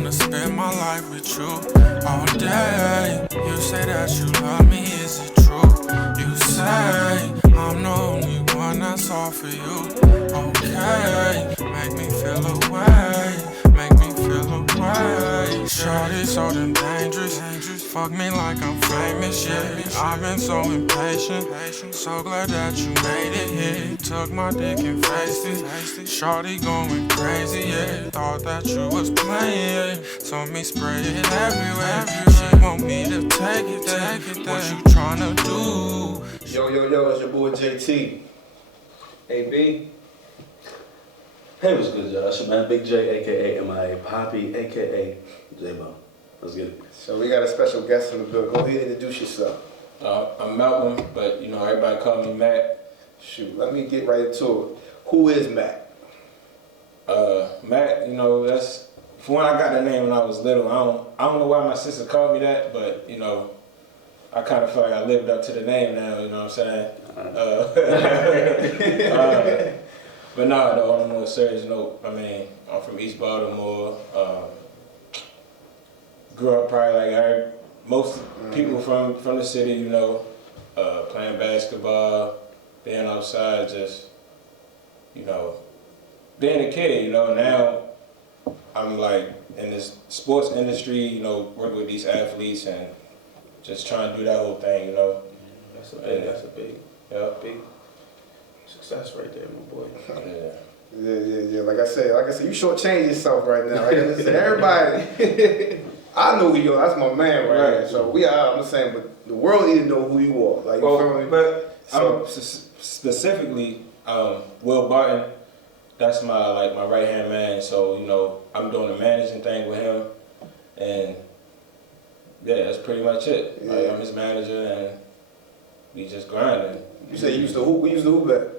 wanna spend my life with you all day. You say that you love me, is it true? You say I'm the only one that's all for you. Okay, make me feel away, make me feel away. Shorty so damn dangerous, fuck me like I'm famous, yeah. I've been so impatient, so glad that you made it here. Took my dick and faced it, shorty going crazy, yeah. Thought that you was playing, told me spray it everywhere. She want me to take it, what you tryna do? Yo, it's your boy JT. AB. Hey, what's good, y'all? It's your man Big J, aka MIA Poppy, aka J-Bo. Let's get it. So we got a special guest in the building. Go ahead and introduce yourself. I'm Malcolm, but you know everybody call me Matt. Shoot, let me get right into it. Who is Matt? Matt, you know, that's from when I got the name when I was little. I don't know why my sister called me that, but you know, I kind of feel like I lived up to the name now. You know what I'm saying? But nah, though, on a more serious note, I mean, I'm from East Baltimore. Grew up probably like most people from the city, you know, playing basketball, being outside, just, you know, being a kid, you know. Now I'm like in this sports industry, you know, working with these athletes and just trying to do that whole thing, you know. That's a big success right there, my boy. Yeah. Like I said, you shortchanged yourself right now. Like I said, everybody, I know who you are. That's my man right here. So we are. I'm saying, but the world need to know who you are. Like, you feel me? But so, specifically, Will Barton. That's my right hand man. So you know, I'm doing the managing thing with him, and yeah, that's pretty much it. Yeah. Like, I'm his manager, and we just grinding. You say you used to hoop. We used to hoop at.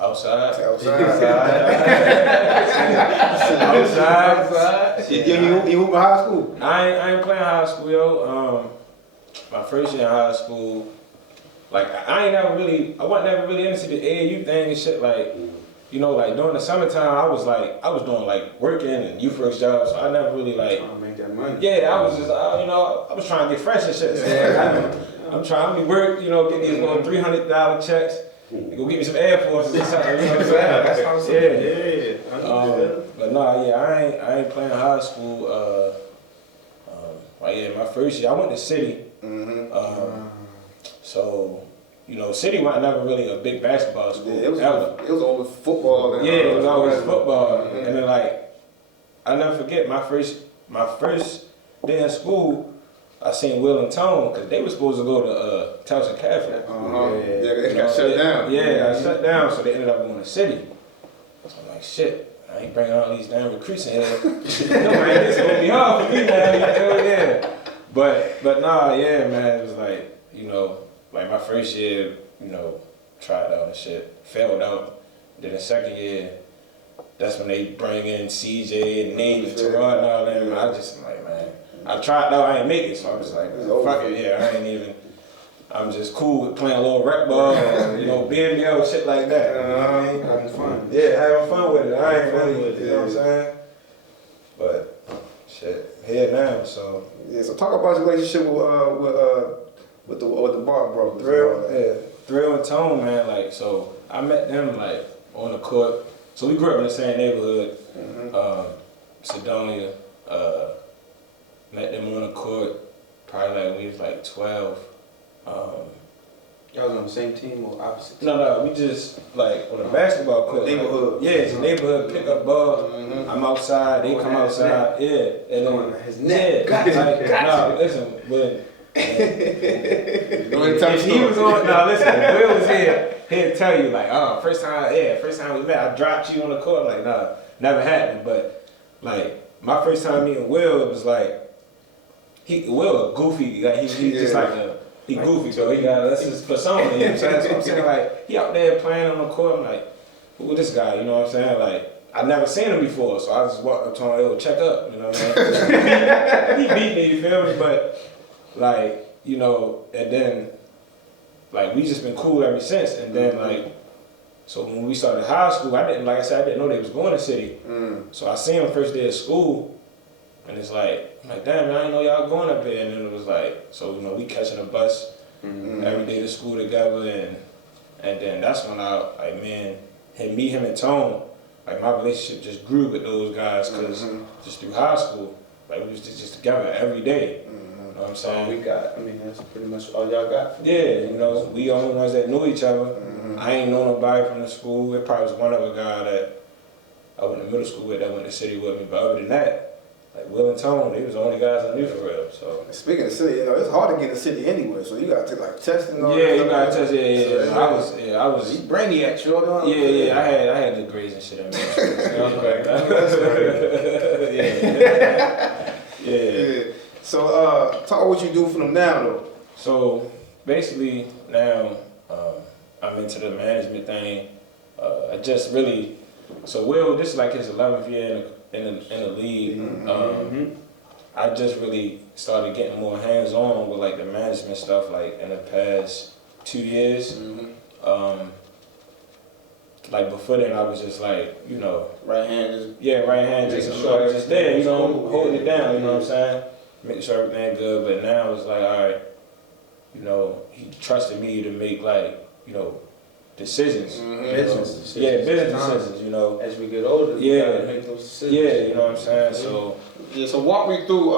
Outside. You hoop in high school? I ain't playing high school, yo. My first year in high school, like I wasn't never really into the AAU thing and shit. Like, you know, like during the summertime, I was doing like working and youth work jobs. So I never really like Trying to make that money. Yeah, I was just, you know, I was trying to get fresh and shit. So I'm trying to work, you know, get these little $300 checks. Go get me some Air Forces or something, you know what I'm saying? That sounds Yeah. But nah, yeah, I ain't playing high school. My first year, I went to City. So, you know, City wasn't never really a big basketball school. Yeah, it was always football. And, it was always football. And then like, I never forget my first day in school. I seen Will and Tone because they were supposed to go to Towson Catholic. They got shut down. Yeah, got shut down, so they ended up going to City. So I'm like, shit, I ain't bringing all these damn recruits in here. No, man, it's gonna be hard for me now. Yeah. But nah, yeah, man, it was like, you know, like my first year, you know, tried out and shit, failed out. Then the second year, that's when they bring in CJ and Nate and Terrell and all them. I just am like, man. I tried though, I ain't make it, so I was like, fuck it, yeah, I'm just cool with playing a little rec ball, and, you know, BNBL, shit like that. You know what I mean? Having fun. Yeah, having fun with it. I ain't really, you know what I'm saying? But, shit, here now, so. Yeah, so talk about your relationship with the Barton brothers. Thrill and Tone, man, like, so I met them, like, on the court. So we grew up in the same neighborhood, Sedonia. Met them on the court, probably like when we was like 12. Y'all was on the same team or opposite team? No, we just like on a basketball court. Neighborhood. Yeah, it's a neighborhood pickup ball. I'm outside, they come outside. Yeah, and then his neck. No, listen, when If he was on, listen, Will was here, he'd tell you like, first time we met, I dropped you on the court. I'm like, nah, never happened. But like my first time meeting Will, it was like. Will a goofy, like he just like he goofy, so he got that's his persona, you know what I'm saying? So I'm saying like he out there playing on the court, I'm like, who this guy, you know what I'm saying? Like I never seen him before, so I just walked up to him, yo, check up, you know what I mean? He beat me, you feel me? But like, you know, and then like we just been cool ever since, and then like so when we started high school, I didn't know they was going to City. So I seen him first day of school. And it's like, I'm like, damn, man, I didn't know y'all going up here. And then it was like, so, we catching a bus every day to school together. And then that's when him and Tone, like my relationship just grew with those guys because just through high school, like we was just together every day. You know what I'm saying? That's pretty much all y'all got. Yeah, we the only ones that knew each other. I ain't know nobody from the school. There probably was one other guy that I went to middle school with that went to city with me. But other than that, like Will and Tone, they was the only guys I knew for real. So speaking of city, it's hard to get in the city anyway. So you got to like testing and all yeah, that. You got to test. Yeah. So I was. You brainiac, sure. Yeah. I had the grades and shit in there. Yeah. So talk what you do for them now though. So basically now I'm into the management thing. I just really Will, this is like his 11th year in the league. I just really started getting more hands on with like the management stuff like in the past 2 years. Like before then I was just like, right hand just there, holding it down, you know what I'm saying? Making sure everything good, but now it's like, all right, he trusted me to make like, decisions. Business decisions. Yeah, business decisions, As we get older, we gotta make those decisions. Yeah, you know what I'm saying? So walk me through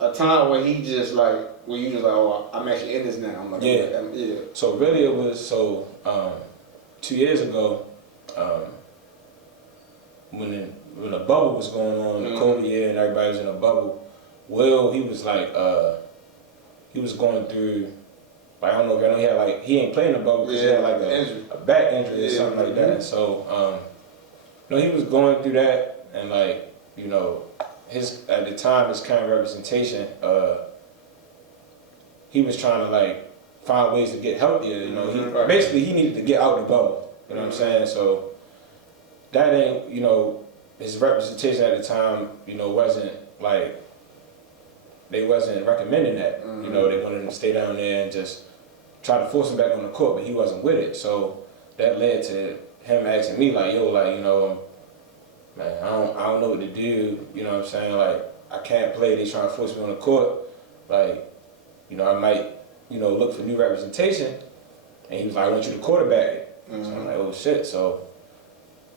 a time where he just like, where you just like, oh, I'm actually in this now. I'm like, yeah. So really it was 2 years ago, when the bubble was going on, the COVID year, and everybody was in a bubble. Will, he was like, he was going through, like, I don't know if y'all know, he had like, he ain't playing the bubble because he had like a back injury or something like that. So, he was going through that, and like, at the time, his current representation, he was trying to like find ways to get healthier. Basically he needed to get out of the bubble. You know what I'm saying? So that ain't, his representation at the time, wasn't like, they wasn't recommending that. They wanted him to stay down there and just try to force him back on the court, but he wasn't with it. So that led to him asking me like, yo, like, man, I don't know what to do. You know what I'm saying? Like, I can't play. They trying to force me on the court. Like, I might, look for new representation. And he was like, I want you to quarterback it. So I'm like, oh shit. So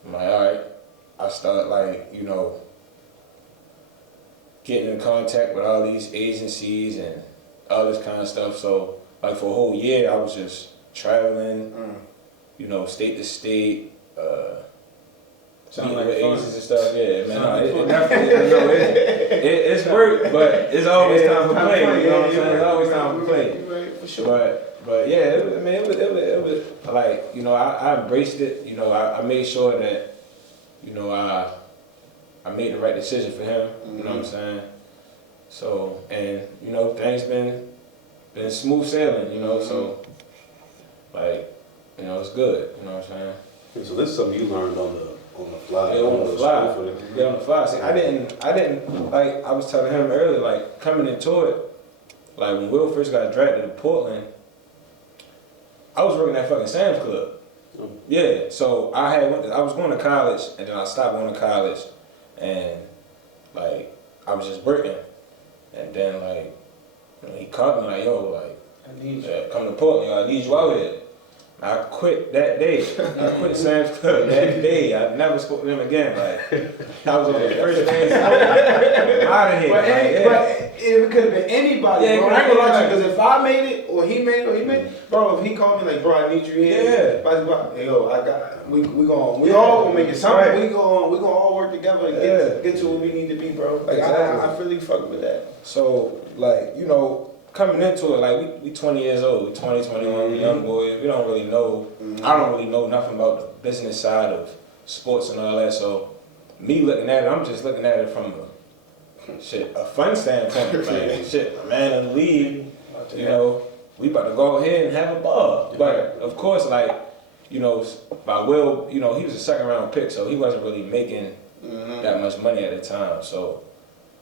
I'm like, all right. I start like, getting in contact with all these agencies and all this kind of stuff. So like for a whole year, I was just traveling, state to state, Sound meeting like with fun. agents and stuff. Yeah, man. Sound like Definitely, it's work, but it's always time for play. You know what I'm saying? It's always time for play. Right, for sure. But yeah, it was like, I embraced it. I made sure that, I made the right decision for him. You know what I'm saying? So, and things been smooth sailing. So like, it's good. You know what I'm saying? So this is something you learned on the fly. Yeah, on the fly. See, I didn't like I was telling him earlier, like coming into it, like when Will first got drafted to Portland, I was working at fucking Sam's Club. Yeah, so I was going to college and then I stopped going to college and like I was just working and then like he called me like, yo, like I need you. come to Portland, I need you out here. I quit that day. I quit Sam's Club that day. I never spoke to them again. Like I was on the first day. I'm out of here. But it could have been anybody, Yeah, bro. I ain't gonna lie to you, because if I made it, or he made it, bro, if he called me like, bro, I need you here. Yeah. Hey, yo, we all gonna make it something. Right. We gonna all work together and get to where we need to be, bro. Like Exactly. I really fuck with that. So like, coming into it, like we 20 years old, we 20, 21, we young boys. We don't really know. I don't really know nothing about the business side of sports and all that. So me looking at it, I'm just looking at it from a fun standpoint. Like shit, a man in the league, we about to go ahead and have a ball. But of course, like, by Will, he was a second round pick, so he wasn't really making that much money at the time. So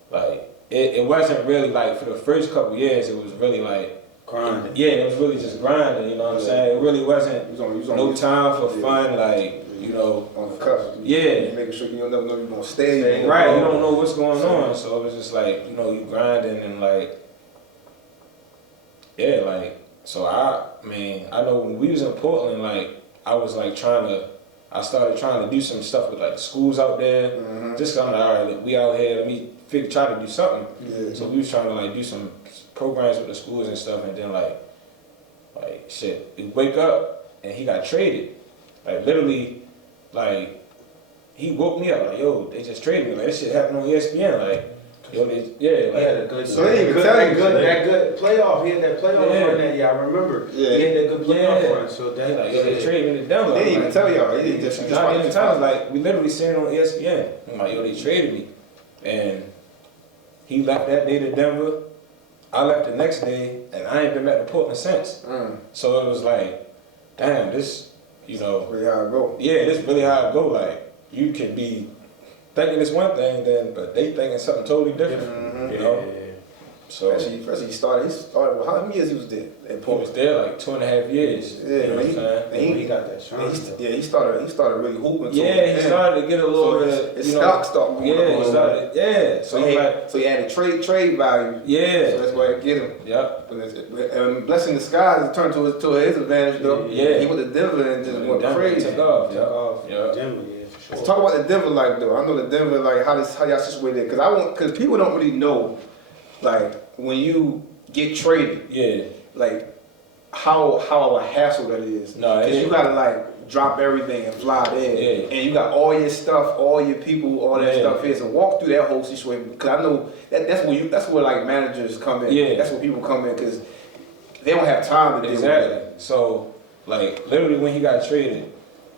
like it wasn't really like for the first couple years, it was really like Grinding. Yeah, it was really just grinding, you know what I'm saying? It really wasn't no time for fun, like you know, on the cusp. Yeah. Making sure you don't never know you're gonna stay. Right, you don't know what's going on. So it was just like, you know, you grinding and like, yeah, like, so I know when we was in Portland, like, I was like I started trying to do some stuff with like the schools out there. Just 'cause I'm like, all right, we out here, let me try to do something. Yeah. So we was trying to like do some programs with the schools and stuff, and then like shit, we wake up and he got traded. Like literally, like he woke me up like, yo, they just traded me. Like this shit happened on ESPN. Like, yo, like, He had a good, so that good playoff. He had that playoff run that year. I remember. Yeah. He had that good playoff run. So that like, yo, they traded me to Denver. They didn't even like, tell y'all. They didn't just not even tell us. Like we literally seen it on ESPN. I'm like, yo, they traded me, and he left that day to Denver. I left the next day, and I ain't been back to Portland since. So it was like, damn, this, you know, really how it go. Yeah, this really how it go. Like you can be thinking it's one thing, then but they thinking something totally different. You know. So Especially he started. Well, how many years he was there? He was there like 2.5 years. Yeah, you know what I'm saying? he got that shot. He started really hooping. Yeah, he started to get a little bit of his stock started going Yeah, up. he started. Yeah, So he had a trade value. Yeah. So that's why I get him. Yep. And blessing the skies, it turned to his advantage though. Yeah. He went to Denver and just went crazy. Took off. Yeah. Denver, yeah, for sure. Let's talk about the Denver life though. I know the Denver like how y'all situated there because people don't really know like when you get traded. Yeah. Like how a hassle that is. No, because you gotta like drop everything and fly there, and you got all your stuff, all your people, all that stuff is, and walk through that whole situation. Because I know that's where like managers come in. Yeah. That's where people come in because they don't have time to deal with that. So like literally when he got traded,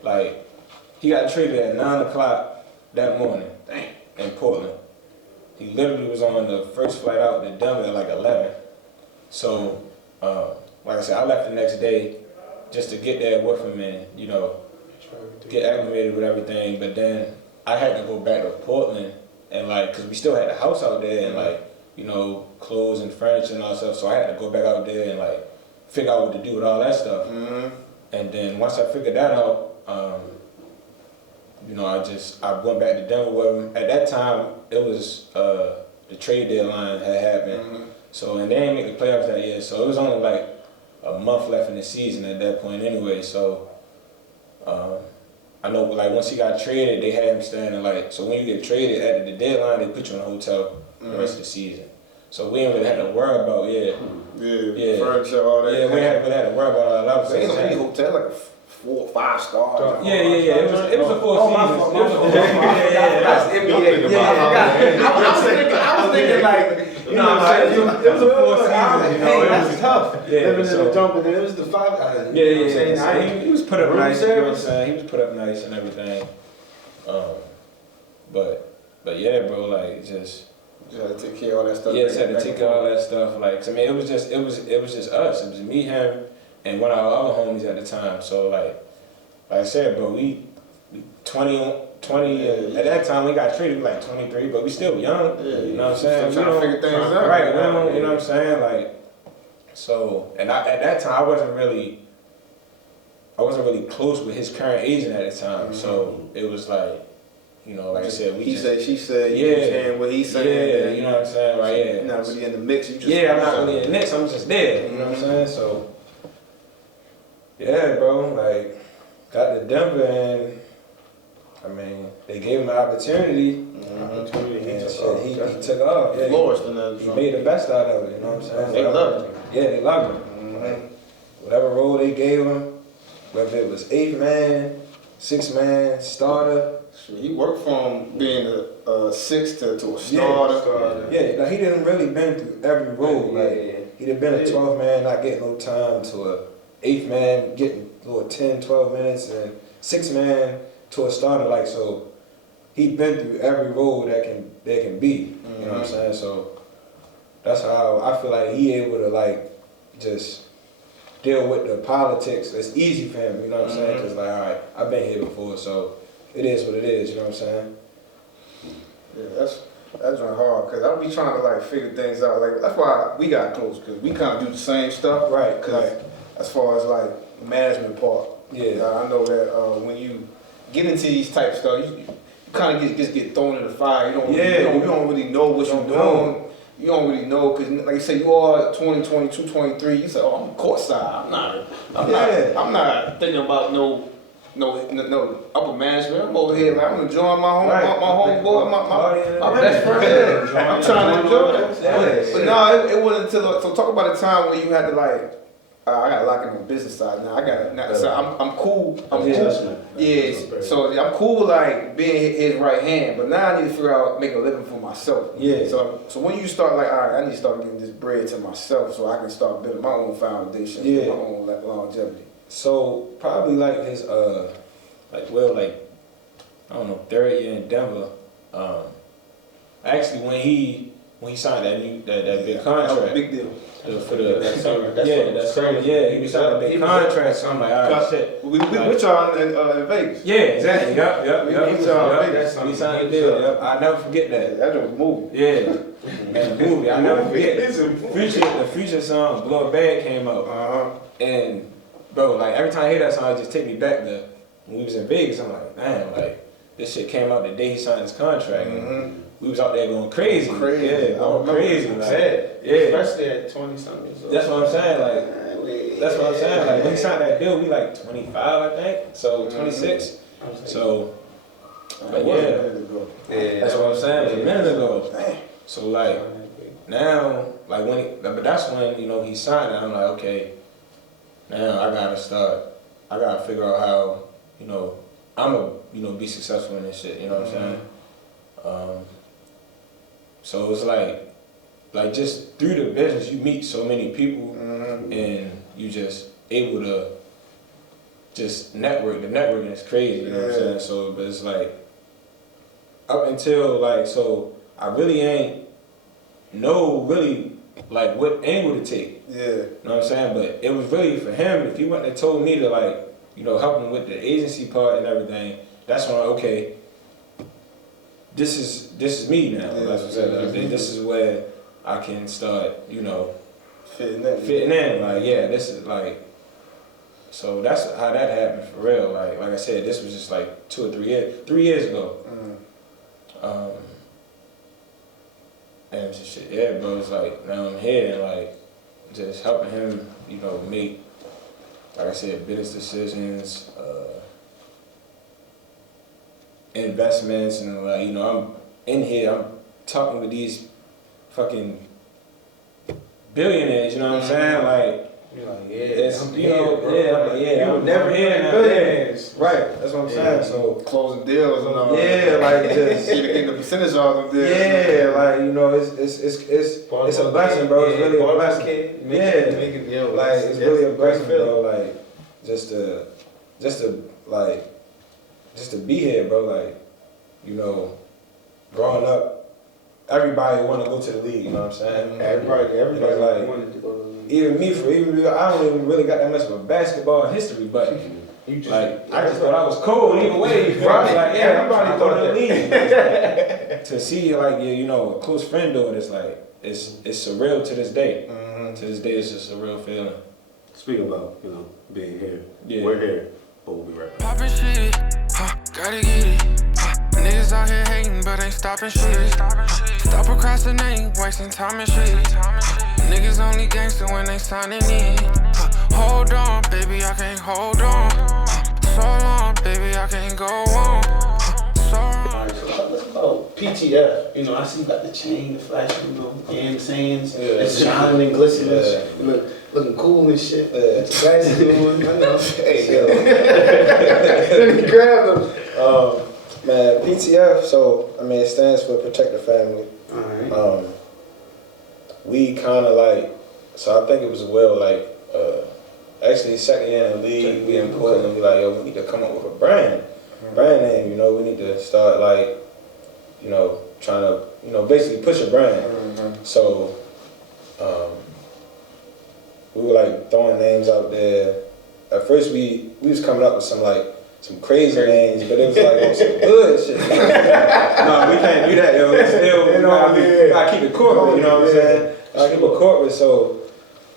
like he got traded at 9 o'clock that morning. In Portland. He literally was on the first flight out to Denver at like 11. So, like I said, I left the next day just to get there with him and, you know, get acclimated with everything. But then I had to go back to Portland and like, cause we still had the house out there and like, you know, clothes and furniture and all that stuff. So I had to go back out there and like figure out what to do with all that stuff. And then once I figured that out, you know, I went back to Denver with him. At that time, it was the trade deadline had happened. So, and they didn't make the playoffs that year. So it was only like a month left in the season at that point anyway. So, I know like once he got traded, they had him staying like, so when you get traded at the deadline, they put you in a hotel the rest of the season. So we didn't really have to worry about, furniture, all that. Yeah, we didn't have to worry about all that. So ain't no any hotel like a 4 or 5 stars. Yeah. It was a full season. That's NBA. I was thinking like, you know what I'm saying? It was a full season. You know, it was tough. Living in the jump, and then it was the 5. So he was put up nice. You know what I'm saying? He was put up nice and everything. But yeah, bro, like just. You had to take care of all that stuff. Yeah, just had to take care of all that stuff. Like, I mean, it was just us. It was me, him, and one of our other homies at the time. So like I said, bro, we 20 at that time we got traded, we like 23, but we still young. You know what I'm saying? Still trying to figure things out. Right, you know what I'm saying? Like, so, and at that time I wasn't really close with his current agent at the time. So it was like, you know, like I said, he said, she said, you saying what he's saying. Yeah, you know what I'm saying? Right, You're not really in the mix. You just I'm not really in the mix. I'm just there. You know what I'm saying? So, yeah, bro, like, got to Denver and, I mean, they gave him an opportunity. He took off. Yeah, he made the best out of it. You know what I'm saying? They loved him. Yeah, they loved him. Whatever role they gave him, whether it was 8th man, 6th man, starter. He worked from being a 6th to a starter. Yeah, like he didn't really been through every role. Like he'd have been a 12th man, not getting no time, to a 8th man getting 10, 12 minutes, and 6th man to a starter. Like, so he'd been through every role that can be. You know what I'm saying? So that's how I feel like he able to like just deal with the politics. It's easy for him. You know what I'm saying? Because like, all right, I've been here before, so. It is what it is, you know what I'm saying? Yeah, that's hard, because I'll be trying to like figure things out. Like, that's why we got close, because we kind of do the same stuff. Right. Because as far as like management part, yeah, I know that when you get into these type stuff, you kind of just get thrown in the fire. You don't really know what you're doing. You don't really know, because like you say, you are 20, 22, 23. You say, oh, I'm courtside. I'm not thinking about no upper management. I'm over here, like, I'm enjoying my homeboy, my best friend. I'm trying to enjoy it. But no, it wasn't until, so talk about a time when you had to like, I got to lock in on the business side now. So I'm cool. Yeah, so I'm cool like being his right hand, but now I need to figure out making a living for myself. Yeah. So when you start like, all right, I need to start getting this bread to myself so I can start building my own foundation, my own longevity. So probably like his like I don't know, third year in Denver. Actually when he signed that big contract. That was a big deal. For that summer. He was signing a big contract, so I'm like, all right, shit. We with y'all in Vegas. Yeah, exactly. Yep. We signed a deal. Yep. I'll never forget that. That was a movie. Yeah. And the movie, I'll never forget. The Future song, Blow a Bag came out. And bro, like every time I hear that song, it just take me back to when we was in Vegas. I'm like, damn, like this shit came out the day he signed his contract. And we was out there going crazy. Yeah, going crazy. Like, especially at 20-something years old. That's what I'm saying. Like when he signed that deal, we like 25, I think. So 26. So, but that's what I'm saying. It was a minute ago. So like now, like but that's when he signed it. I'm like, okay, now I gotta figure out how I'm gonna be successful in this shit. You know what I'm saying? So it's like just through the business, you meet so many people, and you just able to just network. The networking is crazy, you know what I'm saying? So, but it's like up until so I really ain't know like what angle to take. Yeah, you know what I'm saying? But it was really for him. If he wouldn't have told me to help him with the agency part and everything, that's when okay. This is me now. That's what I said. This is where I can start, fitting in. Like, this is like. So that's how that happened for real. Like I said, this was just like 2 or 3 years. 3 years ago. And just shit, bro. It's like now I'm here and like just helping him, make, like I said, business decisions. Investments and I'm in here, I'm talking with these fucking billionaires, you know what I'm saying? Like, I'm never hearing billionaires. Right, that's what I'm saying. So closing deals and all. Like just getting the percentage off of deals. It's a blessing, bro. It's really a blessing. It's really a blessing, bro. Like just to be here, bro, growing up, everybody want to go to the league, you know what I'm saying? Everybody wanted to go to the league. Even me, I don't even really got that much of a basketball history, but I just thought I was cold either way, bro. Everybody thought of the league. To see, a close friend do it, it's surreal to this day. To this day, it's just a real feeling. Speaking about, being here, we're here, but we'll be right back. Poppin' shit, gotta get it. Niggas out here hating, but ain't stopping shit. Stop procrastinating, wasting time and shit. Niggas only gangster when they signing in. Hold on, baby, I can't hold on. So long, baby, I can't go on. Alright, so let's go PTF. I see you got the chain, the flash, and sands. It's shining and glistening. Looking cool and shit. Glasses doing, I know. Hey, yo. Let me grab them. Man, PTF, so, it stands for Protect the Family. Alright. We kind of so I think it was actually second year in the league, we in Portland, we we need to come up with a brand name, we need to start trying to, basically push a brand. So, we were throwing names out there. At first we was coming up with some crazy names, but it was some good shit. No, we can't do that, yo. It's still, gotta keep it corporate, you know what I'm saying? Gotta keep it corporate, so,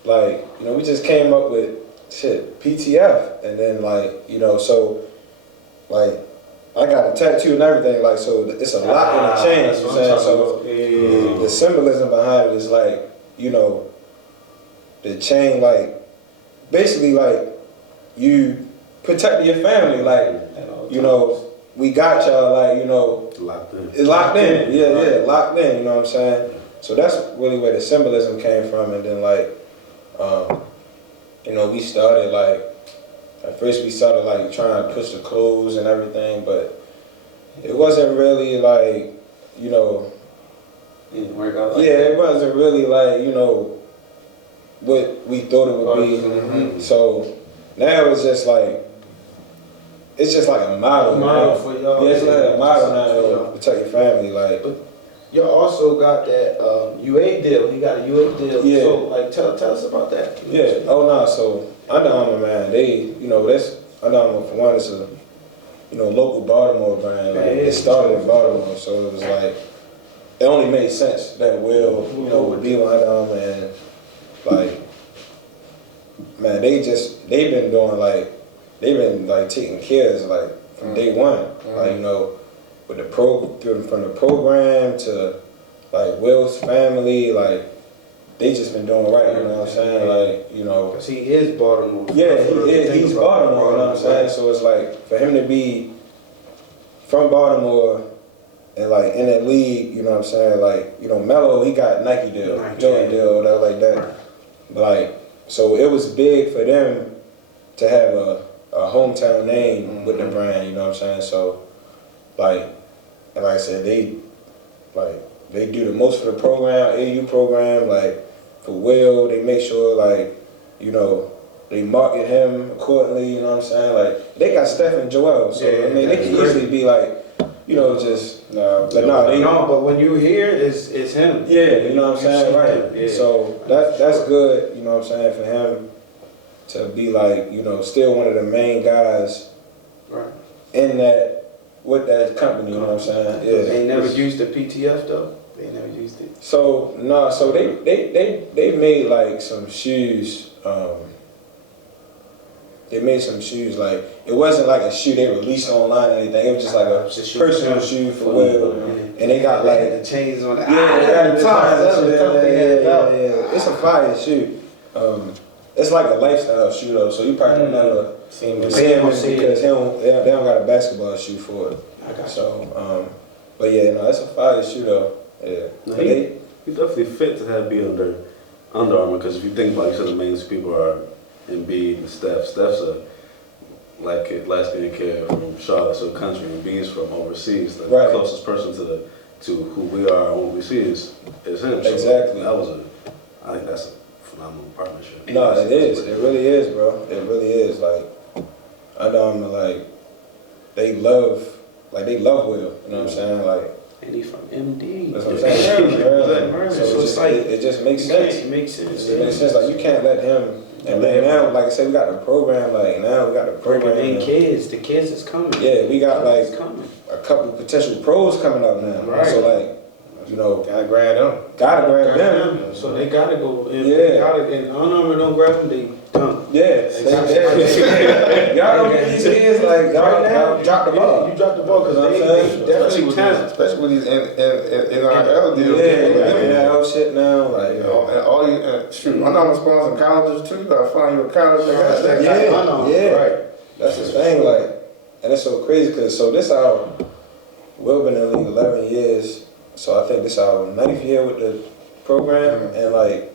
we just came up with, PTF, and then, I got a tattoo and everything, like, so it's a lot in the chain, you know what I'm saying? So the symbolism behind it is like, you know, the chain, like, basically, like, you protect your family, like, you know, we got y'all, like, you know, Locked in. it's locked in, yeah, locked in, you know what I'm saying? So that's really where the symbolism came from, and then, like, you know, we started, like, at first we started, like, trying to push the clothes and everything, but it wasn't really, like, you know, Didn't work out like it wasn't really, like, you know, what we thought it would be. Mm-hmm. So now it's just like a model. Model for y'all. Yeah, it's like a model now For to y'all. protect your family. Like, Y'all also got that UA deal. You got a UA deal. Yeah. So, like, tell us about that. yeah. Oh no. So Under Armour, man, they, you know, that's Under Armour for one. It's a, you know, local Baltimore brand. Like, it started in Baltimore, so it was like it only made sense that Will, you know, would be with Under Armour, and like, man, they've been taking care of us, like, from day one. Like, you know, with from the program to, like, Will's family, like, they just been doing right, you know what I'm saying? Like, you know. Because he is Baltimore. Yeah, he's Baltimore, you know what I'm saying? So it's like, for him to be from Baltimore and, like, in that league, you know what I'm saying? Like, you know, Melo, he got Nike deal, Jordan deal, whatever like that. Like, so it was big for them to have a hometown name with the brand, you know what I'm saying? So, like, and like I said, they do the most for the program, AAU program, like, for Will, they make sure, like, you know, they market him accordingly, you know what I'm saying? Like, they got Steph and Joel, so, I mean, they can easily be like, you know, just, but when you hear, it's him. yeah, you know what I'm saying, right? Yeah. So that's good, you know what I'm saying, for him to be like, you know, still one of the main guys Right. in that, with that company, you know what I'm saying? Yeah. They never used the PTF though. They never used it. So no, so they made like some shoes. They made some shoes, like, it wasn't like a shoe they released online or anything. It was just like a personal shoe for Will, and they got like the chains on the they got the top. yeah. It's a fire shoe. It's like a lifestyle shoe though, so you probably never see him because they don't got a basketball shoe for it. I got you. So, but yeah, no, it's a fire shoe though. Yeah. No, But he definitely fit to be under Armour, because if you think about it, you said the main people are Embiid and Steph. Steph's a light-skinned kid from Charlotte, so country, and Embiid's from overseas. The closest person to who we are and what we see is him. So Exactly. I think that's a phenomenal partnership. No, it is. It really is, bro. It really is. Like, Under Armour, like, they love Will. You know what I'm saying? Like, And he from MD. that's what I'm saying. So It just makes sense. It makes sense. It makes sense. Like, you can't let him. And then now, like I said, we got the program. Like, now we got the program. Bringing in kids. The kids is coming. Yeah, we got like It's coming. a couple potential pros coming up now. Right. So like, you know, Gotta grab them. gotta grab them. So they gotta go. And Yeah. they gotta, and Under Armour don't grab them, they done. Yeah. Y'all don't get these kids like y'all drop the ball. You drop the ball because they definitely talent. Especially with these NRL deals. Yeah, oh shit now, like, You know, and all you, shoot, I know I'm sponsoring colleges too. You gotta find you a college that got yeah, right. That's the thing, like, and it's so crazy because this our Will been in the league 11 years, so I think this our 9th year with the program, and like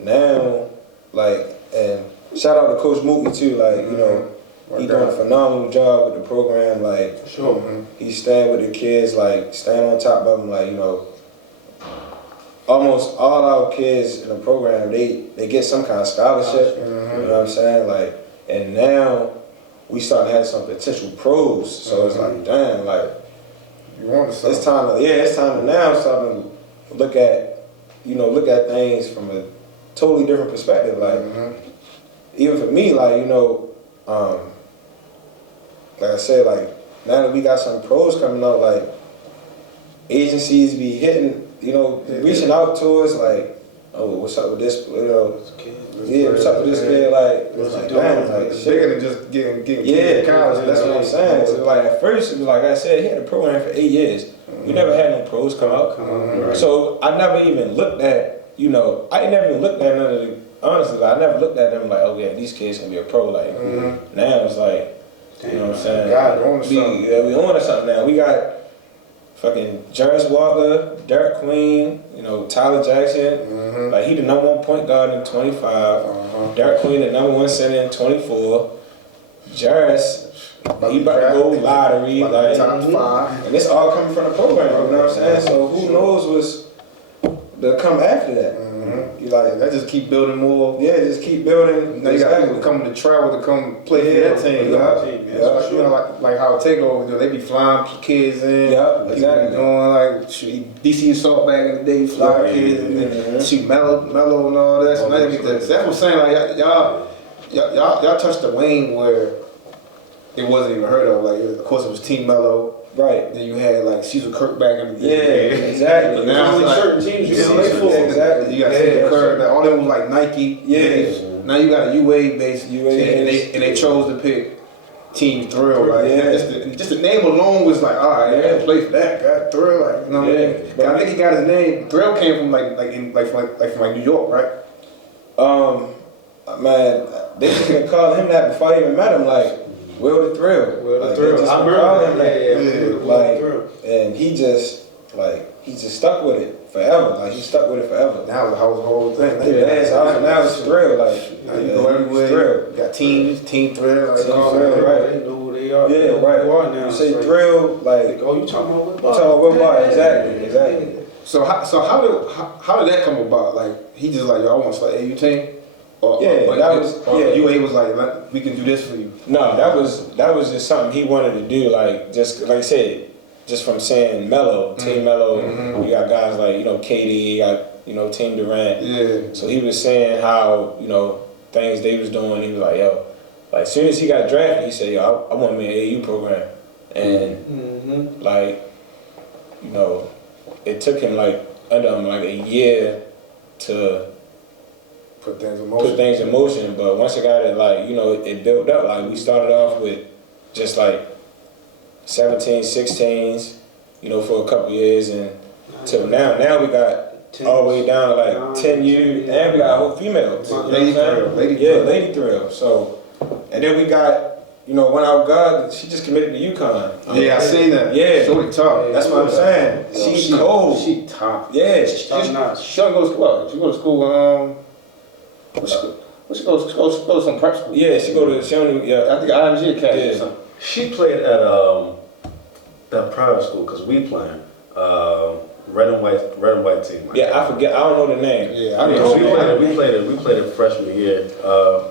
now, like, and shout out to Coach Mookie too, like, you know, he doing a phenomenal job with the program, like, he's staying with the kids, like, staying on top of them, like, you know, almost all our kids in the program, they get some kind of scholarship, you know what I'm saying, like, and now we start to have some potential pros, so it's like, damn, like, You want to it's time to now start to look at things from a totally different perspective, like, even for me, like, you know, like I said, like, now that we got some pros coming up, like, agencies be hitting, you know, reaching out to us, like, oh, what's up with this, you know, Yeah, what's up with this kid? Like, damn, like, it's bigger than just getting yeah, college. that's what I'm saying. So like at first it was like I said, he had a program for 8 years. We never had no pros come out. So I never even looked at, I never even looked at none of the, honestly, like, I never looked at them like, oh yeah, these kids can be a pro. Like now it's like, you know what I'm saying? We on to something now. We got fucking Jarvis Walker, Derek Queen, Tyler Jackson. Like he the #1 point guard in 25. Derek Queen the #1 center in 24. Jarvis, he about to go lottery, like top 5. and this all coming from the program, you know what I'm saying? So who knows what's to come after that? You like that just keep building more. Yeah, just keep building. Now you got people coming to travel to come play for that team. Like how Takeover, they be flying kids in. Yeah, exactly. Be doing like DC Assault back in the day, fly kids and then shoot mellow and all that. So now they get that. So that's what I'm saying. Like y'all touched the lane where it wasn't even heard of. Like of course it was Team Mello. Right. Then you had like Cecil Kirk back in the day. Yeah, exactly. But now it's like certain teams you play for. Exactly. You got Cecil Kirk. All them was like Nike. Yeah. Now you got a UA based. UA and they chose to pick Team Thrill. Like just the name alone was like, all right, I gotta play for that. Got Thrill. Like you know what I mean? But I think he got his name. Thrill came from from New York, right? Man, they just been calling him that before I even met him. Like. Will the Thrill. Will the Thrill. I remember him and he just stuck with it forever. Like he stuck with it forever. Now it's a household thing. Now it's Thrill. Like now you go everywhere. You got teams, Team Thrill. Like, Team Thrill, right? They know who they are. Yeah, right. Now. You say Thrill, like oh, you talking about Will Barton? I'm talking about Will Barton. Exactly. So how did that come about? Like he just like yo, I want to start AU team. UA was like, we can do this for you. No, that was just something he wanted to do. Like just like I said, just from saying Melo, Team Melo, you got guys like KD, you got Team Durant. Yeah. So he was saying how things they was doing. He was like, yo, like as soon as he got drafted, he said, yo, I want me an AAU program, and it took him under him like a year to put things in motion. But once it got it it built up. Like we started off with just like 17s, 16s, for a couple years, and till now we got all the way down to like 10U, and we got a whole female. Lady Thrill. So, and then we got one of our guards, she just committed to UConn. I seen that. Yeah. Shorty top. That's what I'm saying. She cold. She top. Yeah. She don't go to school. She go to school. She goes to some prep school. Yeah, she go to I think IMG Academy or something. She played at that private school because we playing red and white team. Yeah, I forget. I don't know the name. Yeah, I mean we played it freshman year.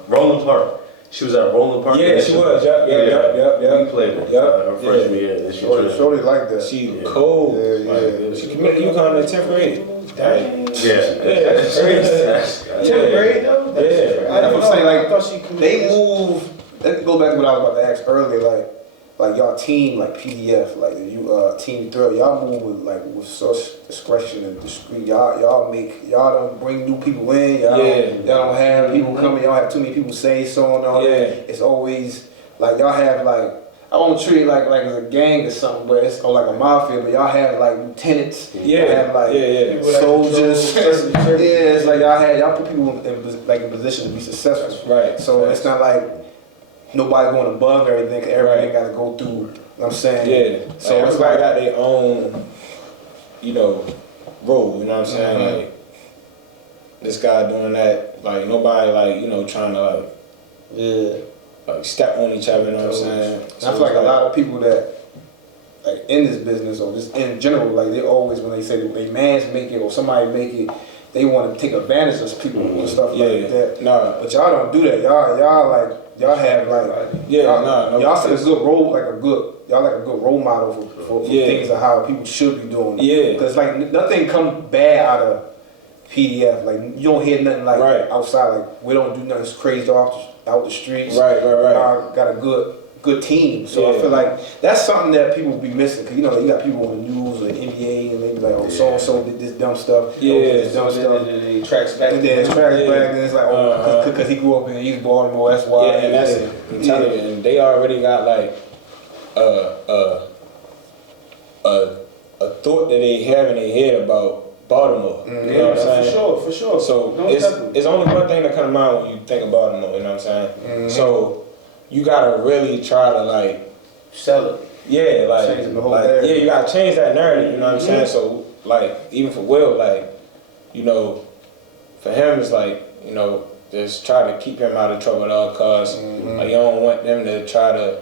Roland Park. She was at Roland Park. Yeah, she was. Yeah. We played it her freshman year. And Shorty like that. She cold. Yeah. She committed to UConn in 10th grade. That's crazy. 10th grade though? That's what I'm saying. Like they move. Let's go back to what I was about to ask earlier. Like y'all team, like PTF, like you Team Thrill, y'all move with such discretion and discreet. Y'all don't bring new people in. Y'all don't have people coming. Y'all have too many people say so and all. It's always like y'all have I won't treat it like as a gang or something, but it's like a mafia. But y'all have lieutenants. Y'all have soldiers. It's like y'all put people in position to be successful. Right. So it's not like nobody going above everything. Everybody got to go through. You know what I'm saying? Yeah. So everybody got their own, role. You know what I'm saying? Like this guy doing that. Like nobody trying to step on each other. You know what I'm saying? So I feel like a lot of people that in this business or just in general, they always when they say they man's make it or somebody make it, they want to take advantage of people and stuff like that. No, but y'all don't do that. Y'all have y'all set a good role, y'all a good role model for things of how people should be doing. Yeah. Because nothing come bad out of PTF. You don't hear nothing outside. We don't do nothing crazy out the streets. Right. Y'all got a good good team. So I feel like that's something that people be missing. Cause you know you got people on the news or the NBA and they be like, oh, so and so did this dumb stuff. This dumb stuff. And then he tracks back. And then and it's like, oh, because he grew up in East Baltimore, that's why. Yeah, and that's I'm telling you, and they already got like a thought that they have in their head about Baltimore. You know what I'm saying? For sure. So it's only one thing that comes to mind when you think of Baltimore. You know what I'm saying? So you gotta really try to like sell it. Yeah, like, change the whole narrative. you gotta change that narrative. You know what I'm saying? So like even for Will, like you know, for him it's like you know just try to keep him out of trouble at all costs. Like you don't want them to try to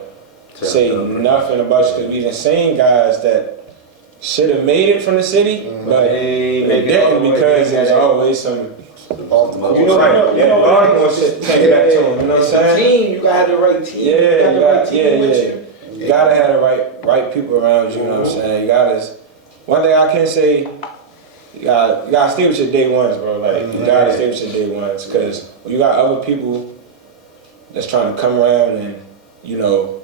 say nothing about you because we done seen guys that should have made it from the city, but they didn't because there's always some off the court. You know, Baltimore shit take back to him. You know what I'm saying? Team, you gotta have the right team. You gotta have the right people around you. You know what I'm saying? You gotta. One thing I can say, you gotta stay with your day ones, bro. Like you gotta stay with your day ones because you got other people that's trying to come around and you know.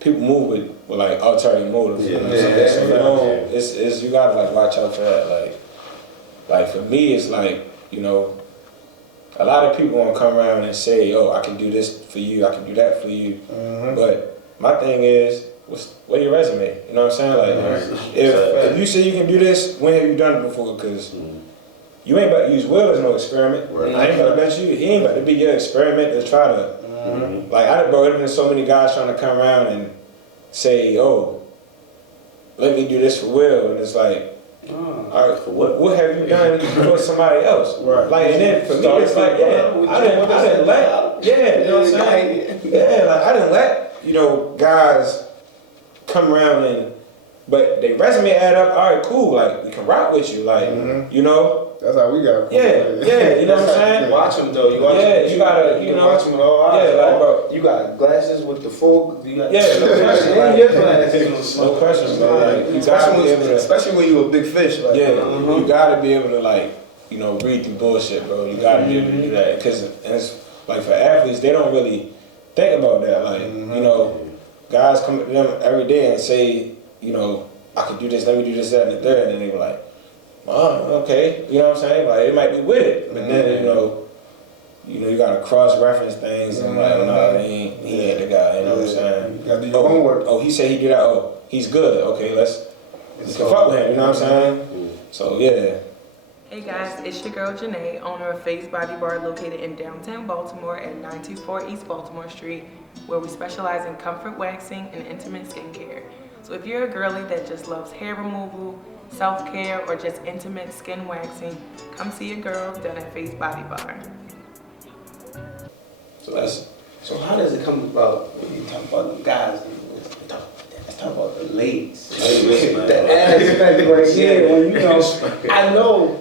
People move with like ulterior motives. You know what I'm saying? So you know, it's you gotta like watch out for that. Like for me, it's like you know, a lot of people want to come around and say, "Oh, I can do this for you. I can do that for you." But my thing is, what's your resume? You know what I'm saying? Like if you say you can do this, when have you done it before? Because you ain't about to use Will as no experiment. Right. I ain't about to bet you. He ain't about to be your experiment to try to. Like bro, there's been so many guys trying to come around and say, "Oh, let me do this for Will," and it's like, all right, for what have you done for somebody else? Right. Like, and then for me, it's like, I didn't let, you know what I'm saying? Like I didn't let you know guys come around and, but they resume add up. All right, cool. Like we can rock with you. Like you know. That's how we got. You know what I'm saying? Watch them though. You gotta, you know, watch them at all eyes. Like, bro, you got glasses with the full. You got, no question. No question, bro. Like, you gotta be able to, especially when you a big fish. Like, you gotta be able to like, you know, read through bullshit, bro. You gotta be able to do that because it's like for athletes, they don't really think about that. Like, you know, guys come to them every day and say, you know, I can do this. Let me do this, that, and the third, and they were like. Oh, okay. You know what I'm saying? Like it might be with it, but then you gotta cross-reference things and like, no, he ain't the guy. You know what I'm saying? You gotta do your homework. Oh, he said he did that. Oh, he's good. Okay, let's fuck with him. You know what I'm saying? So yeah. Hey guys, it's your girl Janae, owner of Face Body Bar located in downtown Baltimore at 924 East Baltimore Street, where we specialize in comfort waxing and intimate skincare. So if you're a girly that just loves hair removal, self-care, or just intimate skin waxing, come see your girls down at Face Body Bar. So how does it come about when you talk about the guys? Let's talk about the ladies. The aspect right here, when you know, I know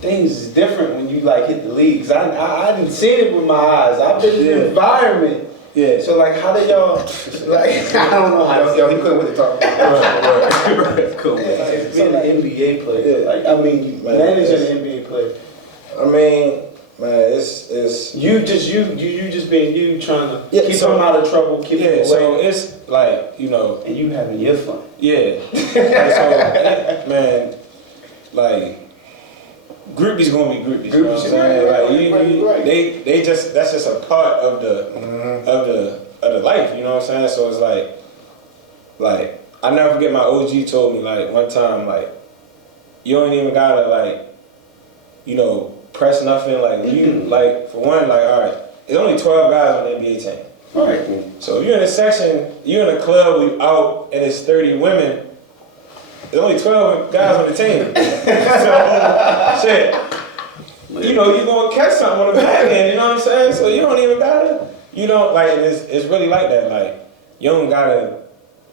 things is different when you like hit the leagues. I didn't see it with my eyes. I've been in the environment. Yeah. So like, how did y'all? Like, I don't know how. Yo, he couldn't wait to talk about it. Cool. Like, being an NBA player. Like, I mean, managing an NBA player. I mean, man, it's you just being you trying to keep them out of trouble, keep them away. So it's like you know, and you having your fun. Yeah. So, man, like. Groupies gonna be groupies. You know what I'm saying? Like they just that's just a part of the life. You know what I'm saying? So it's like I never forget my OG told me like one time like you don't even gotta like you know press nothing like you like for one like all right there's only 12 guys on the NBA team. All right. So if you're in a section, you're in a club we out and it's 30 women. There's only 12 guys on the team. So, shit. You know, you're going to catch something on the back end, you know what I'm saying? So you don't even got to, you don't, like, it's really like that. Like, you don't got to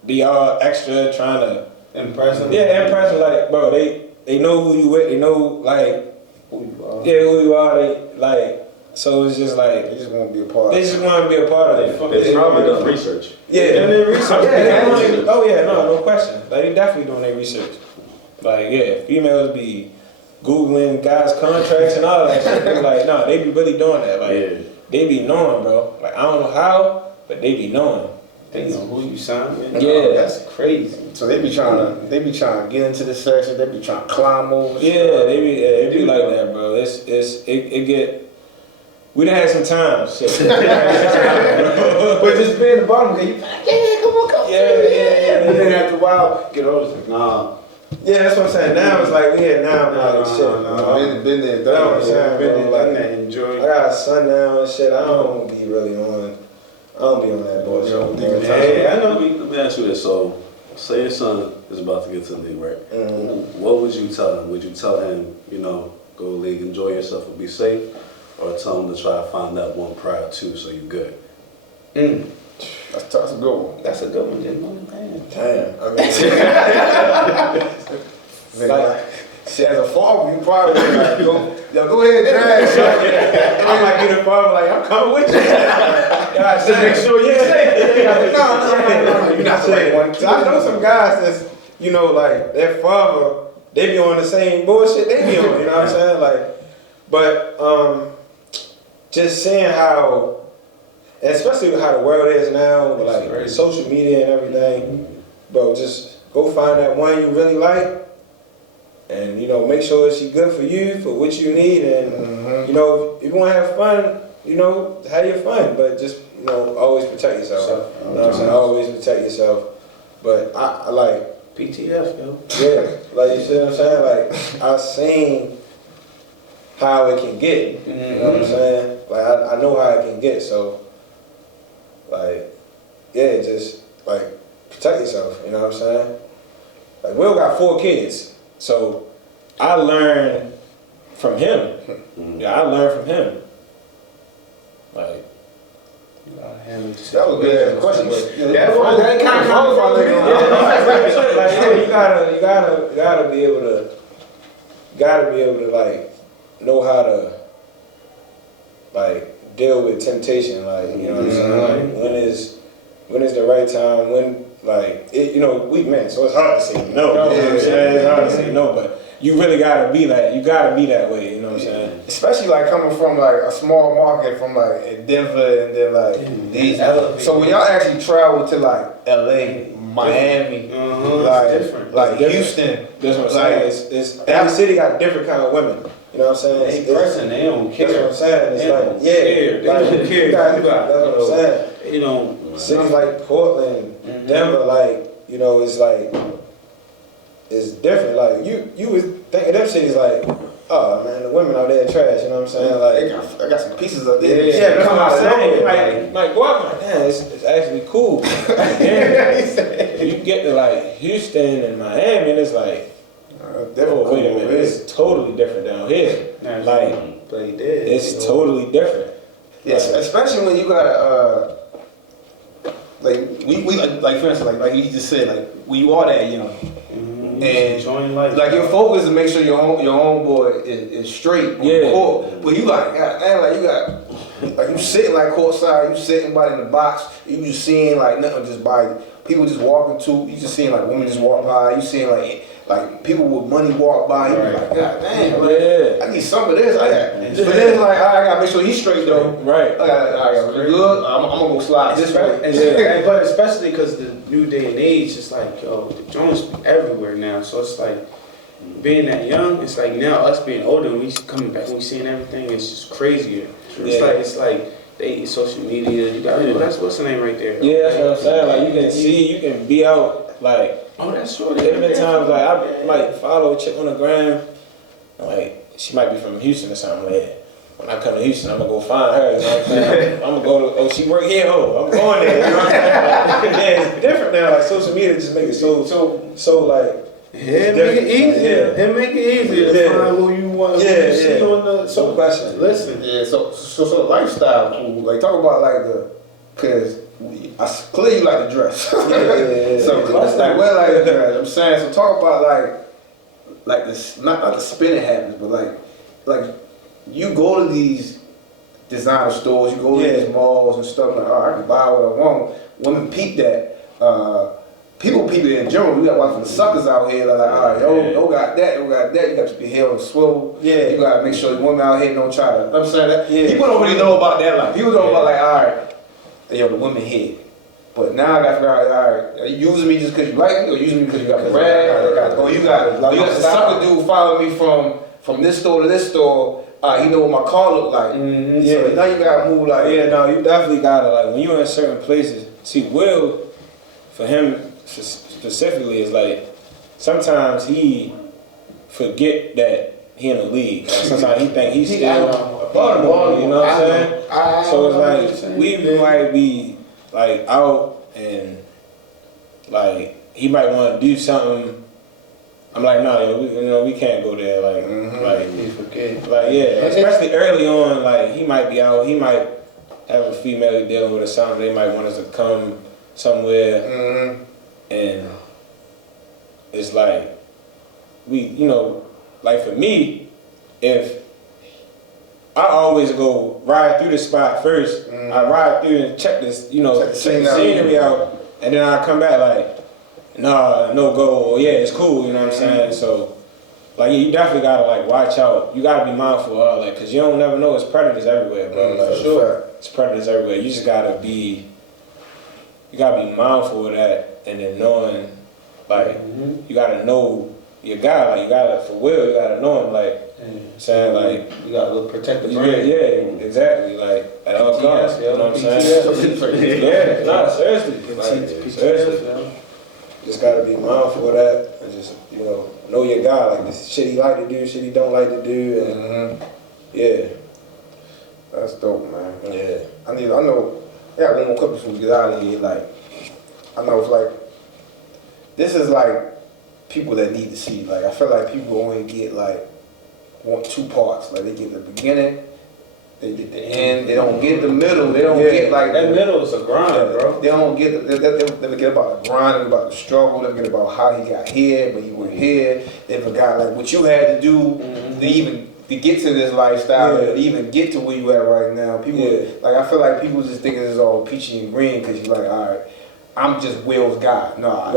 be all extra trying to. Impress them? Yeah, impress them. Like, bro, they know who you with. They know, like, who you are. Yeah, who you are. They, like, so it's just like. They just want to be a part They just want to be a part of it. They probably done research. Yeah, they research. No question. Like they definitely doing their research. Like females be Googling guys' contracts and all that shit. They like, they be really doing that. Like they be knowing, bro. Like I don't know how, but they be knowing. They know who you signed with. Yeah. That's crazy. So they be trying to get into the section. They be trying to climb over. Yeah, it be like that, bro. It get. We done had some times. Shit. But just being the bottom, you be like, yeah, come on. Yeah. And then after a while, get older, like, nah. Yeah, that's what I'm saying. Now it's like, now I'm like, shit. Been there, You know what I'm saying, bro? Done Like, that, enjoy. I got a son now and shit. I don't be on that bullshit. Yeah, I know. Let me ask you this. So, say your son is about to get to the league, right? Mm-hmm. What would you tell him? Would you tell him, go to the league, enjoy yourself, and be safe? Or tell him to try to find that one prior to so you're good? That's a good one. That's a good one, man. Damn. I mean, Like, shit, as a father, you probably like, go ahead, drag, son. I might get a father like, I'm coming with you. Just make sure you're safe. No, you're not saying one. I know some guys that's, like their father, they be on the same bullshit they be on. You know what I'm saying? Like, but just seeing how, and especially how the world is now, with like social media and everything, bro, just go find that one you really like, and make sure she good for you, for what you need, and if you want to have fun, have your fun, but just always protect yourself. You know what I'm saying? Always protect yourself. But I like PTF, yo. yeah, like you see what I'm saying? Like I've seen how it can get. You know what I'm saying? Like I know how it can get. So like just like protect yourself. You know what I'm saying? Like Will got 4 kids, so I learned from him. Yeah, I learned from him. Like. That was a good ass question. That kind of Like you gotta be able to like know how to like deal with temptation. Like what I'm saying. Like when is the right time? When like we men, so it's hard to say no. You know what I'm saying? It's hard to say no, but you really gotta be like you gotta be that way. You know what I'm saying? Especially like coming from like a small market from like in Denver and then like these. So when y'all actually travel to like LA, Miami, like Houston, that's what I'm saying. It's every city got different kind of women. You know what I'm saying? They pressing, they don't care. That's what I'm saying. It's like They don't care. That's what I'm saying. Cities like Portland, Denver, like it's like it's different. Like you would think of them cities like, oh man, the women out there are trash. You know what I'm saying? Like I got some pieces up there. yeah, that's what I'm saying. Like go out like, man, it's actually cool. And you get to like Houston and Miami, and it's like, oh wait a minute, it's totally different down here. It's totally different. Yes, especially when you got like we like for instance like you just said like when you are that young and enjoying life. Like your focus is to make sure your homeboy is straight on the court. But you like goddamn like you got like you sitting like courtside, you sitting by in the box, you just seeing like nothing just by people just walking to, you just seeing like women just walk by, you seeing like people with money walk by, you like, God damn, like, I need some of this. But then it's like, I gotta make sure he's straight though. Right. I got good. I'm gonna go slide this way. But especially because the new day and age, it's like, yo, the Jones be everywhere now. So it's like, being that young, it's like now us being older, we coming back, we seeing everything, it's just crazier. It's like they social media. You got what's the name right there? Yeah, that's what I'm saying. Like you can see, you can be out like. Oh, that's true. There been times like I might follow a chick on the gram, like she might be from Houston or something. Like when I come to Houston, I'm gonna go find her. You know what I'm saying? I'm gonna go to she work here. Oh, I'm going there. You know what I'm saying? Like, yeah, it's different now. Like social media just make it so like. It make it easier. It make it easier to find who you want. Yeah, see on the so question. Listen, so lifestyle cool. Like talk about like cause clearly you like to dress. So like well like to dress. I'm saying so talk about like this not the spending habits, but like you go to these designer stores, you go to these malls and stuff like I can buy what I want. Women peep that. People in general, we got watching the suckers out here like, all right, yo got that, you got to keep your head on the swivel. Yeah. You got to make sure the women out here don't try to, I'm saying that. Yeah. People don't really know about that life. People don't know about like, all right, yo, the women here. But now I got to figure out, all right, are you using me just because you like me, or using me because you got bread, or you got the sucker dude follow me from this store to this store. He know what my car look like. Mm-hmm. So Yeah. now you gotta move like. Yeah, no, you definitely gotta, like, when you're in certain places. See, Will, for him specifically, is like sometimes he forget that he in the league. Like, sometimes he think he's still a Baltimore. You know what I'm saying? So it's like we might be like out and like he might want to do something. I'm like, no, yo, we can't go there. Like, like, yeah, especially early on. Like, he might be out. He might have a female he's dealing with or something. They might want us to come somewhere, and it's like like for me, if I always go ride through the spot first, I ride through and check this, check the scenery out, and then I come back like, nah, no go, or yeah, it's cool, you know what I'm saying? So, like, you definitely gotta like watch out. You gotta be mindful of all that, cause you don't never know. It's predators everywhere, bro. Like, for sure. It's predators everywhere. You just gotta be mindful of that, and then knowing, like, you gotta know your guy. Like, you gotta, for Will, you gotta know him. Like, saying like, you gotta protect the brand. Yeah, exactly. Like, at all costs. You know what I'm saying? Yeah, nah, seriously. Like, seriously. Just gotta be mindful of that, and just know your guy. Like, this shit he like to do, shit he don't like to do, and yeah, that's dope, man. yeah. I know. I got one more clip before we get out of here. Like, I know it's like this is like people that need to see. Like, I feel like people only get want two parts. Like, they get the beginning. They get the end. They don't get the middle. They don't get like that middle is a grind, bro. They don't get. They forget about the grind. They forget about the struggle. They forget about how he got here, but he went here. They forgot like what you had to do to get to this lifestyle, to even get to where you at right now. People like I feel like people just thinking it's all peachy and green because you're like, all right, I'm just Will's guy. No,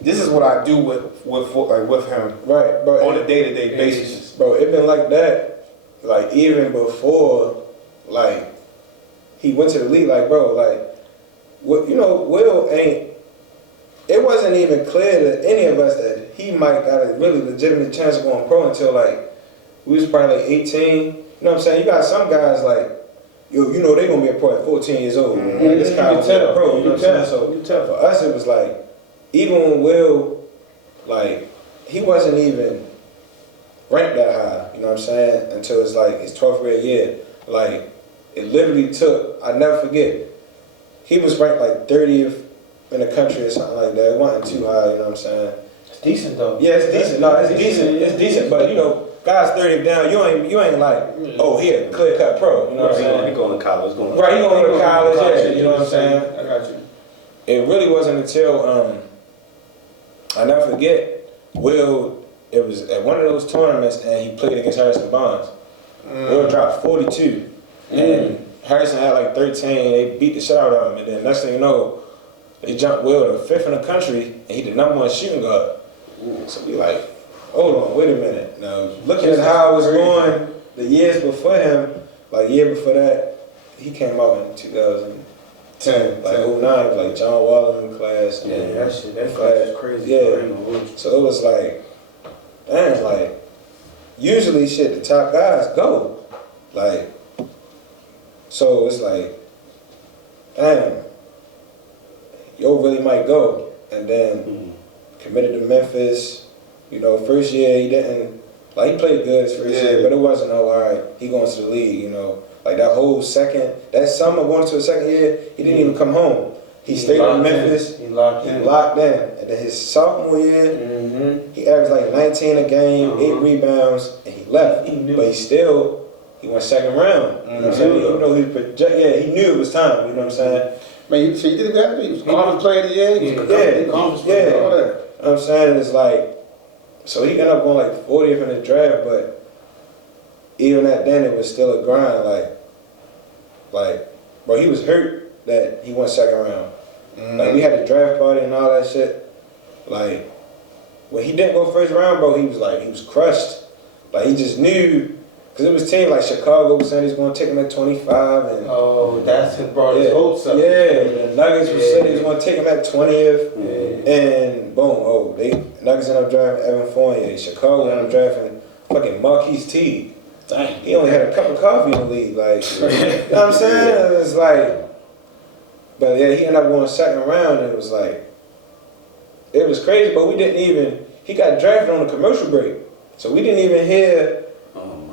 this is what I do with him, Right, bro. on a day-to-day basis. Bro, it been like that, like, even before, like, he went to the league. Like, bro, like, Will ain't, it wasn't even clear to any of us that he might got a really legitimate chance of going pro until, like, we was probably like 18. You know what I'm saying? You got some guys like, they gonna be a pro at 14 years old. Like, this guy was a pro, you know what I'm saying? So for us, it was like, even when Will, like, he wasn't even ranked that high, you know what I'm saying? Until it's like his 12th grade year. Like, it literally took, I never forget, he was ranked like 30th in the country or something like that. It wasn't too high, you know what I'm saying? It's decent though. Yeah, it's decent. No, it's decent. It's decent, but guys 30 down, you ain't like, oh, here, clear cut pro. You know what I'm saying? He going to college. Right, he going to college. Yeah, you know what I'm saying? I got you. It really wasn't until I never forget, Will. It was at one of those tournaments, and he played against Harrison Barnes. Will dropped 42, and Harrison had like 13. They beat the shit out of him, and then next thing you know, they jumped Will to 5th in the country, and he the #1 shooting guard. So we like, hold on, wait a minit. Now, looking at how it was going the years before him, like year before that, he came out in 2010, like 09, like John Wallen class. Yeah, that class is crazy. Yeah, so it was like, damn, like, usually the top guys go. Like, so it's like, damn, yo really might go. And then committed to Memphis. First year he didn't, like, he played good his first year, but it wasn't, all right, he going to the league, Like, that whole that summer going to a second year, he didn't even come home. He stayed in Memphis. He locked in. And then his sophomore year, he averaged like 19 a game, 8 rebounds, and he left. But he went second round. You know what I'm saying? He knew it was time, you know what I'm saying? Man, so you did that? He was conference player of the year? Conference player, all that. You know what I'm saying? It's like, so he ended up going like 40th in the draft, but even at then, it was still a grind. Like, bro, he was hurt that he went second round. Like, we had a draft party and all that shit. Like, when he didn't go first round, bro, he was crushed. Like, he just knew Because it was teams like Chicago was saying he's going to take him at 25. And, oh, that's what brought his hopes up. Yeah, the Nuggets was saying he was going to take him at 20th. And boom, Nuggets ended up drafting Evan Fournier. Chicago ended up drafting fucking Marquise Teague. Dang. He only had a cup of coffee in the league. Like, you know what I'm saying? It's like, but yeah, he ended up going second round. And it was like, it was crazy, but we didn't even, he got drafted on a commercial break. So we didn't even hear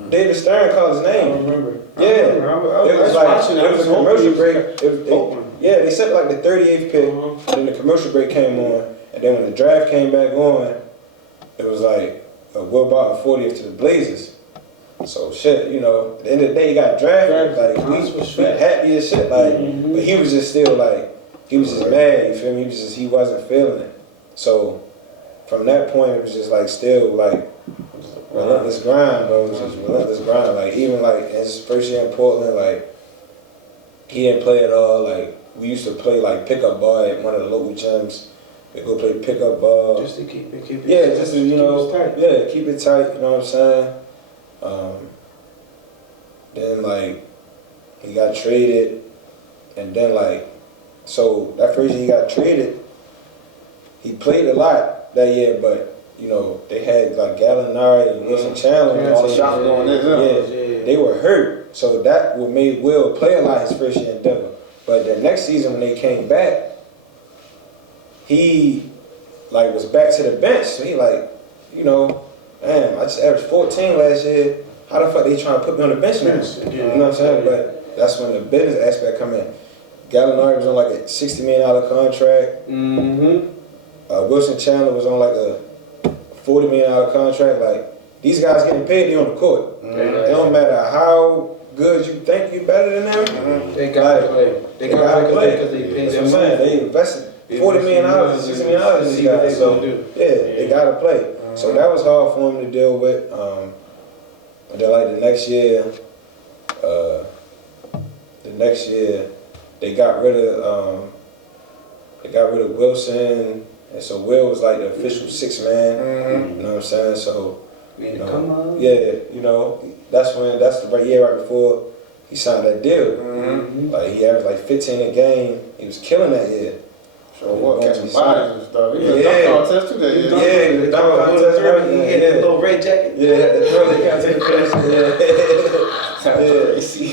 David Stern call his name. I remember. Yeah. It was like, it was a commercial break. Yeah, they set like the 38th pick, and then the commercial break came on, and then when the draft came back on, it was like Will Barton 40th to the Blazers. So shit, you know, at the end of the day, he got drafted. Like, we happy as shit. Like, but he was just still like, he was just mad. You feel me? He wasn't feeling it. So from that point, it was just like still like relentless grind, bro. It was just relentless grind. Like even like in his first year in Portland, like he didn't play at all. Like we used to play like pickup ball at one of the local gyms. We go play pickup ball. Just to keep it yeah, just to, you know, tight. Yeah, keep it tight. You know what I'm saying? Then like he got traded, and then like so that first year he got traded, he played a lot that year, but you know they had like Gallinari and Wilson Chandler. All the shots going in. They were hurt, so that what made Will play a lot his first year in Denver. But the next season when they came back, he like was back to the bench. So he like, you know, damn, I just averaged 14 last year. How the fuck they trying to put me on the bench now? You know what I'm saying? But that's when the business aspect come in. Gallinari was on like a $60 million contract. Wilson Chandler was on like a $40 million contract. Like these guys getting paid, they on the court. It don't matter how good you think you better than them. They gotta play. They gotta play because they paid them money. They invested $40 million, $60 million in these guys. So yeah, they gotta play. So that was hard for him to deal with. And then like the next year, they got rid of Wilson, and so Will was like the official sixth man. You know what I'm saying? So you know, you know, that's the year right before he signed that deal. Like he averaged like 15 a game. He was killing that year. So what? Catching bodies and stuff. He was a dunk contest too that year. Yeah, he was a dunk contest. He had that little red jacket. Yeah, the thriller contest. Crazy.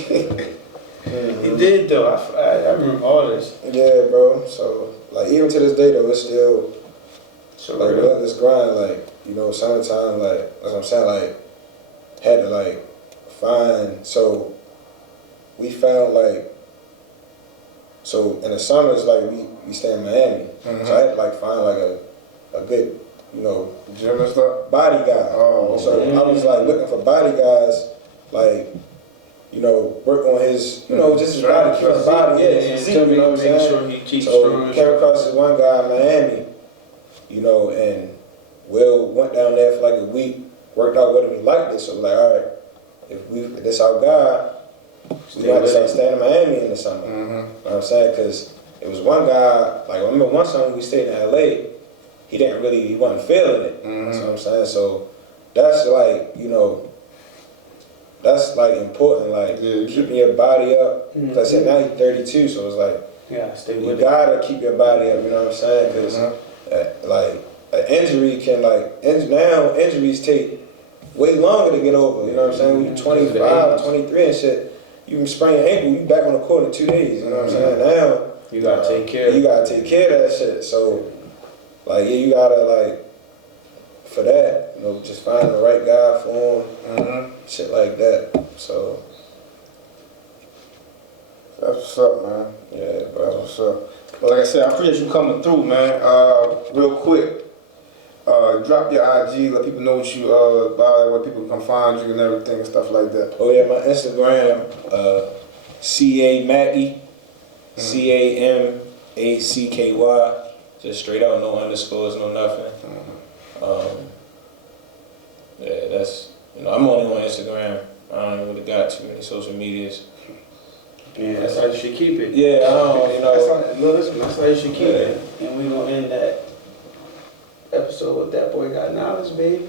He did though. I remember all this. Yeah, bro. So like even to this day though, it's still like relentless grind. Like you know, summertime. Like that's what I'm saying. Like had to like find. So we found like. So in the summers, like we stay in Miami, so I had to like find like a good, you know, gym and stuff, body guy. So I was like looking for body guys, like, you know, work on his, you know, just his body, keep his body, you know what I'm saying? Sure he keeps so strong. Came across this one guy in Miami, you know, and Will went down there for like a week, worked out with him, he liked it, so like, all right, if this our guy. We had to start staying in Miami in the summer. You know what I'm saying? Because it was one guy, like I remember one summer we stayed in LA, he wasn't feeling it. You know what I'm saying? So that's like, you know, that's like important, like keeping your body up. Because I said now you're 32, so it's like, stay you with gotta keep your body up, you know what I'm saying? Because like an injury can now injuries take way longer to get over, you know what I'm saying? When you're 25, 23 and shit, you can sprain your ankle, you back on the court in 2 days, you know what I'm saying? Now, you gotta take care of it. You gotta take care of that shit. So, like, yeah, you gotta, like, for that, you know, just find the right guy for him, shit like that. So, that's what's up, man. Yeah, bro. That's what's up. Well, like I said, I appreciate you coming through, man. Real quick, drop your IG, let people know what you about, where people can find you and everything and stuff like that. Oh yeah, my Instagram, CA Macky, CAMACKY, just straight out, no underscores, no nothing. Yeah, that's, you know, I'm only on Instagram. I don't really got too many social medias. Yeah, that's how you should keep it. Yeah, I don't, you know. That's how you should keep it. And we gonna end that episode with That Boy Got Knowledge, baby.